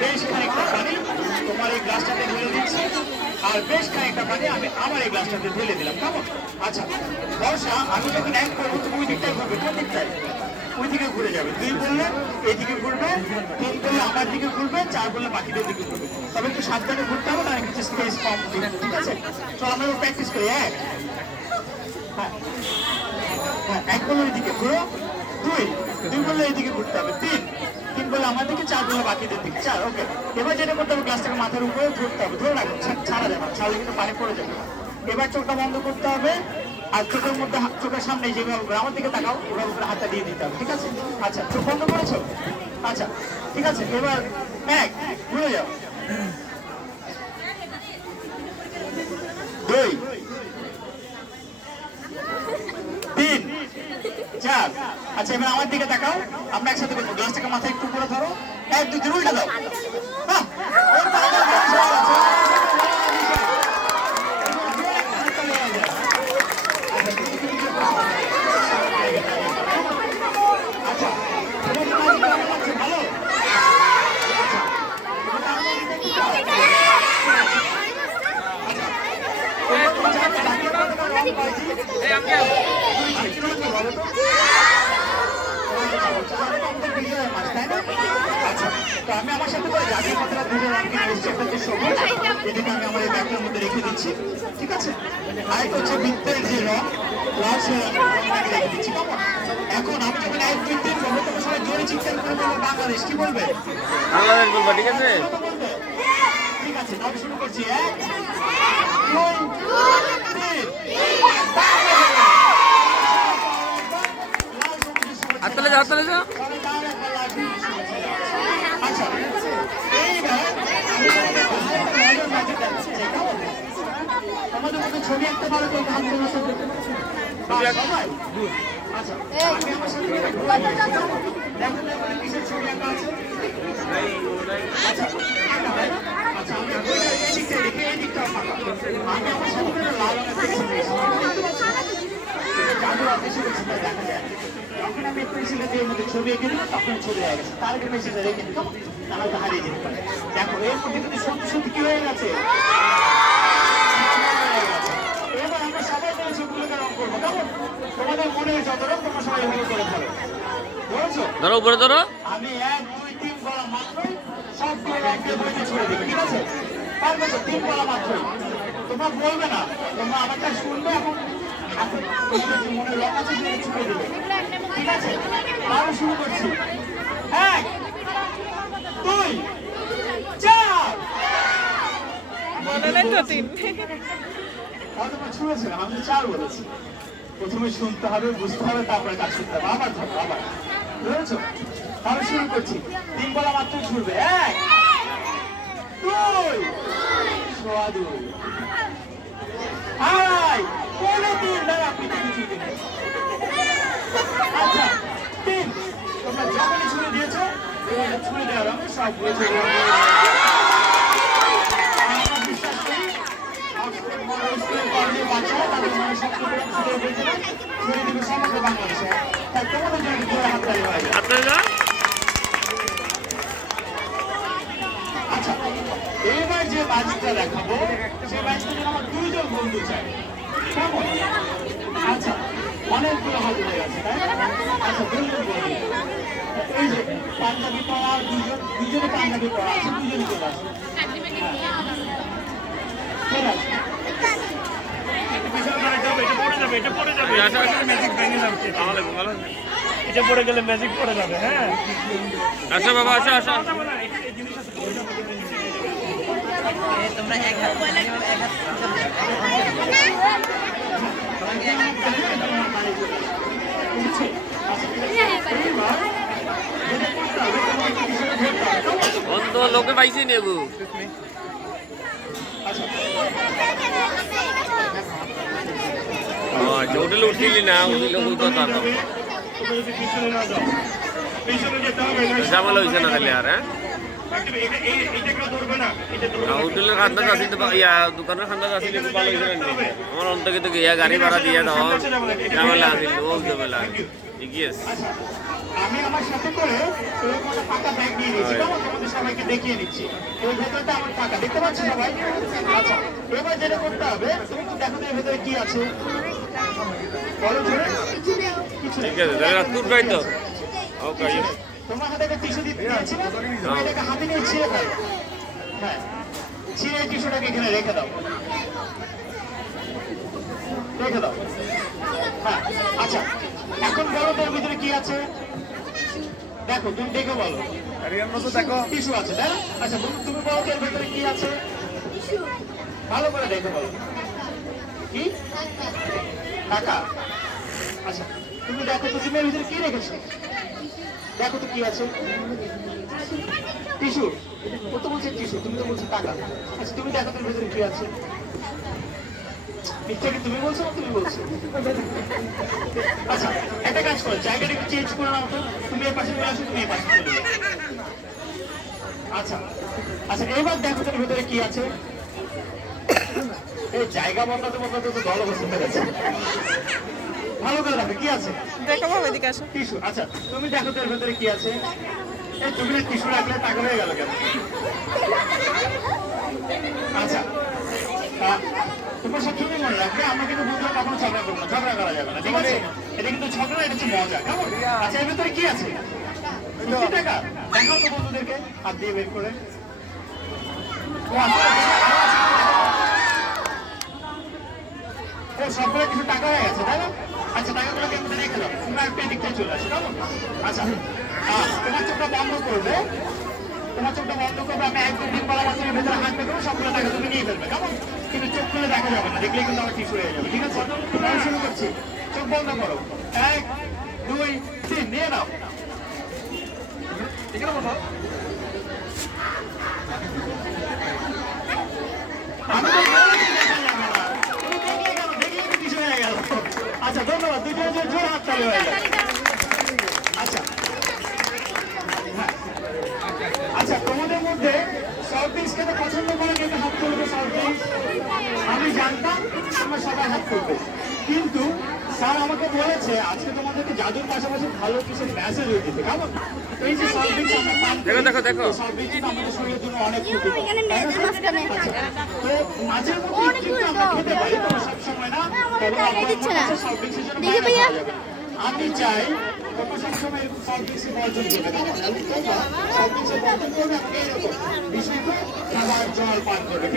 বেশ খানিকটা পানি তোমার এই গ্লাসটাতে ঢেলে দিচ্ছি, আর বেশ খানিকটা পানি আমি আমার এই গ্লাসটাতে ঢেলে দিলাম। কেমন? আচ্ছা বর্ষা, আমি যখন এক করবো তুমি ওই দিকটায় ঘুরবে। কোন দিকটায়? ওই দিকে ঘুরে যাবে। 2 বললে এইদিকে ঘুরবে, 3 বললে আমার দিকে ঘুরবে, 4 বললে বাকিদের দিকে ঘুরবে। তবে একটু সাবধানে ঘুরতে হবে, না কিছু স্পেস কম দিবে, ঠিক আছে? চল আমরা প্র্যাকটিস করি। হ্যাঁ, 1 বললে এইদিকে ঘুরো, 2 বললে এইদিকে ঘুরতে হবে, 3 বললে আমার দিকে, 4 বললে বাকিদের দিকে, 4। ওকে, এবার যেটা করতে হবে, গ্লাসটাকে মাথার উপরে ধরতে হবে, ধরে রাখো, ছাড়া যাবে, ছাড়লে কিন্তু পানি পড়ে যাবে। এবার চোখটা বন্ধ করতে হবে, আর চোখের মধ্যে, চোখের সামনে যেভাবে আমার দিকে তাকাও, ওভাবে করে হাতটা দিয়ে দিতে হবে, ঠিক আছে? আচ্ছা, চোখ বন্ধ করেছো? আচ্ছা ঠিক আছে, এবার 1 ঘুরে যাও, 2 3 4। আচ্ছা এবার আমার দিকে তাকাও, আমরা একসাথে করবো। গ্লাসটাকে মাথায় একটু করে ধরো, 1 2 3 উল্টা দাও। আমি আমার সাথে করে জাতীয় পতাকা দুটো রঙকে নিশ্চয় একটা সবুজ, এটাকে আমি আমার এই ব্যাগটার মধ্যে রেখে দিচ্ছি, ঠিক আছে? আরেকটা হচ্ছে বৃত্তের যে রং লাল, সে রঙটাকে রেখে দিচ্ছি। কেমন? এখন আমি যখন 1 2 3 বলবো, তোমার সবাই জোরে চিৎকার করে বলবো বাংলাদেশ। কি বলবে? বাংলাদেশ বলবো, ঠিক আছে? ঠিক আছে, তাহলে শুরু করছি। 1 2 3। হাততালি যাও, হাততালি যাও। আচ্ছা এইবার আমি তোমাদের মধ্যে ছবি আঁকতে পারো তো? আচ্ছা আমি আমার সাথে কিসের ছবি আঁকা আছে? আচ্ছা আচ্ছা আমি এই দিকটা দেখে এই দিকটা আমি আমার সাথে লাল জাদু আছে, সেটা দেখা যায়। যখন আমি পেন্সিলটা দিয়ে মধ্যে ছবি এঁকে দিলাম, তখন ছবি হয়ে গেছে। তার আগে পেন্সিলটা রেখে দিতাম, তাহলে তো হারিয়ে যেতে পারে। দেখো এর মধ্যে কিন্তু সত্যি সত্যি কি হয়ে গেছে। এবার আমরা সবাই মিলে ছবিগুলোকে রং করবো। কেমন? তোমাদের মনে যত রং তোমরা সবাই এগুলো করে ফেলো, বুঝেছো? ধরো, উপরে ধরো। আমি 1 2 3 বলা মাত্রই সবগুলো রং দিয়ে বইতে ছুড়ে দিই, ঠিক আছে? পারবে তো? 3 বলা মাত্রই তোমরা বলবে না, তোমরা আমারটা শুনবে এবং মনে রং আছে ছুড়ে দেবে, ঠিক আছে? আরো শুরু করছি। 1 2 4। বলে নাই তো 3। তোমরা ছুঁড়েছিলাম, আমি 4 বলেছি। প্রথমে শুনতে হবে, বুঝতে হবে, তারপরে কাজ করতে হবে। আবার ধরো, আবার বুঝেছো? আমি শুরু করছি। 3 বলা মাত্রই ছুড়বে। 1 2 সোয়া 2 আড়াই পৌনে 3। দাঁড়া, পিঠে কিছু দিন। আচ্ছা 3। তোমরা যখনই ছুড়ে দিয়েছো, এবার ছুড়ে দেওয়ার আমি সব বুঝে বিশ্বাস করি বাচ্চারা তাদের মনে শক্ত করে ছুড়ে দিয়েছিলাম, ছুড়ে দিবে সমগ্র বাংলাদেশে। তাই তোমাদের জন্য জোরে হাততালি হয়ে যায়। আচ্ছা এবার যে ম্যাজিকটা দেখাবো, সেই ম্যাজিকটা যেন আমার 2 জন বন্ধু চাই। কেমন? আচ্ছা অনেকগুলো হাত হয়ে গেছে, তাই না? আচ্ছা 2 জন বন্ধু, এই যে পাঞ্জাবি পরা, দুজনে পাঞ্জাবি পরা আছে, দুজনে চলে আসে। চলে আসে। এটা পড়ে গেলে ম্যাজিক পড়ে যাবে। হ্যাঁ আসো বাবা, আসো আসো। তোমরা এক হাত অন্ত লোকে পাইছি নেবু। আচ্ছা হোটেলে উঠছিলি না, উঠলে উঠতো তারপর ঝামেলা হয়েছে না তাহলে আর। হ্যাঁ হোটেলের খান্দাজ আসি তো, ইয়া দোকানের খান্দাজ আসি তো ভালো হয়েছে না। আমার অন্ত কিন্তু ইয়া গাড়ি ভাড়া দিয়ে দাও ঝামেলা আসিল, ও ঝামেলা ঠিকই আছে। আমি আমার সাথে করে এরকম একটা ফাঁকা ব্যাগ নিয়ে নিয়েছি, কেমন? তোমাদের সবাইকে দেখিয়ে নিচ্ছি। এর ভেতরটা আমার ফাঁকা, দেখতে পাচ্ছ সবাই? আচ্ছা, এবার যেটা করতে হবে, তুমি একটু দেখো তো এর ভেতরে কি আছে। বলো জোরে। কিছু নেই। ঠিক আছে তাহলে রাত তুর তো ওকে তোমার হাতে একটা টিস্যু দিয়েছি না, তুমি এটাকে হাতে নিয়ে ছিঁড়ে ফেলো। হ্যাঁ, ছিঁড়ে টিস্যুটাকে এখানে রেখে দাও, রেখে দাও। হ্যাঁ, আচ্ছা, এখন বলো তোর ভিতরে কি আছে। দেখো, তুমি দেখে বলো। টিস্যু আছে, তাই না? আচ্ছা, তুমি বলো তোর ভিতরে কি আছে, ভালো করে দেখে বলো। কি টাকা? আচ্ছা, তুমি দেখো তো তুমি এর ভিতরে কি রেখেছো, দেখো তো কি আছে। টিস্যু? ও তো বলছে টিস্যু, তুমি তো বলছো টাকা। আচ্ছা, তুমি দেখো তোর ভিতরে কি আছে। মিথ্যা কি তুমি বলছো না তুমি বলছো? আচ্ছা, একটা কাজ করো, জায়গাটা একটু চেঞ্জ করে নাও তো। তুমি এর পাশে চলে আসো, তুমি এই পাশে চলে যাও। আচ্ছা আচ্ছা, এবার দেখো তোর ভিতরে কি আছে। এই জায়গা বদলাতে বদলাতে তো দল অবস্থা হয়ে গেছে। ভালো করে দেখো কি আছে। দেখো বাবা এদিকে আসো। টিস্যু? আচ্ছা, তুমি দেখো তোর ভেতরে কি আছে। এই তুমি টিস্যু রাখলে টাকা হয়ে গেল কেন? আচ্ছা, তোমার সবসময় মনে রাখবে, আমরা কিন্তু বন্ধুরা কখনো ঝগড়া করবো না, ঝগড়া করা যাবে না, ঠিক আছে? এটা কিন্তু ঝগড়া, এটা হচ্ছে মজা, কেমন? আচ্ছা, এর ভেতরে কি আছে? সত্যি টাকা? দেখাও তো বন্ধুদেরকে হাত দিয়ে বের করে। ও আচ্ছা, আরো আছে। ও সবগুলো কিছু টাকা হয়ে গেছে, তাই না? আচ্ছা, টাকাগুলোকে আমি রেখে দাও, তুমি আর পেন্ডিংটা চলে আসো, কেমন? আচ্ছা, তোমার চোখটা বন্ধ করবে, তোমার চোখটা বন্ধ করবে, আমি একদম দিন বলা মাত্র ভেতরে হাত বের করবো, সবগুলো টাকা তুমি নিয়ে ফেলবে, কেমন? কিন্তু চোখ খুলে দেখা যাবে না, দেখলে কিন্তু আমার ঠিক হয়ে যাবে, ঠিক আছে? তাহলে শুরু করছি, চোখ বন্ধ করো, 1 2 3, নিয়ে নাও। এখানে বসো। আমি তো বলেছি দেখা যাবে না। তুমি দেখলে কেন? দেখলে তো কিছু হয়ে গেল। আচ্ছা, ধন্যবাদ, দুজনে জোর হাত তালি হয়ে গেল। আচ্ছা, হ্যাঁ, আচ্ছা, তোমাদের মধ্যে সফট ড্রিঙ্কস খেতে পছন্দ করে কিন্তু হাত তুলবে। সফট ড্রিঙ্কস আমি জানতাম তোমরা সবাই হাত তুলবে, কিন্তু স্যার আমাকে বলেছে আজকে তোমাদেরকে জাদুর পাশাপাশি ভালো কিছু মেসেজ হয়ে দিতে, কেমন? এই যে সফট ড্রিঙ্কস আমরা পান করি, দেখো। সফট ড্রিঙ্কস আমাদের শরীরের জন্য অনেক ক্ষতি। এখানে মেয়েদের মাঝখানে তো মাঝের মধ্যে কিন্তু আমরা খেতে পারি, তবে সবসময় না। তবে জায়গায় দিচ্ছে না। সফট ড্রিঙ্কসের জন্য দেখি বাইরে ভাইয়া। খাওয়া যাবে না। আমি চাই তোমরা সবসময় এরকম সফট ড্রিঙ্কসের বর্জন করবে, কেমন? এবং তোমরা সফট ড্রিঙ্কসের বর্জন করবে, আমাকে এরকম বিশেষ করে খাবার জল পান করবে।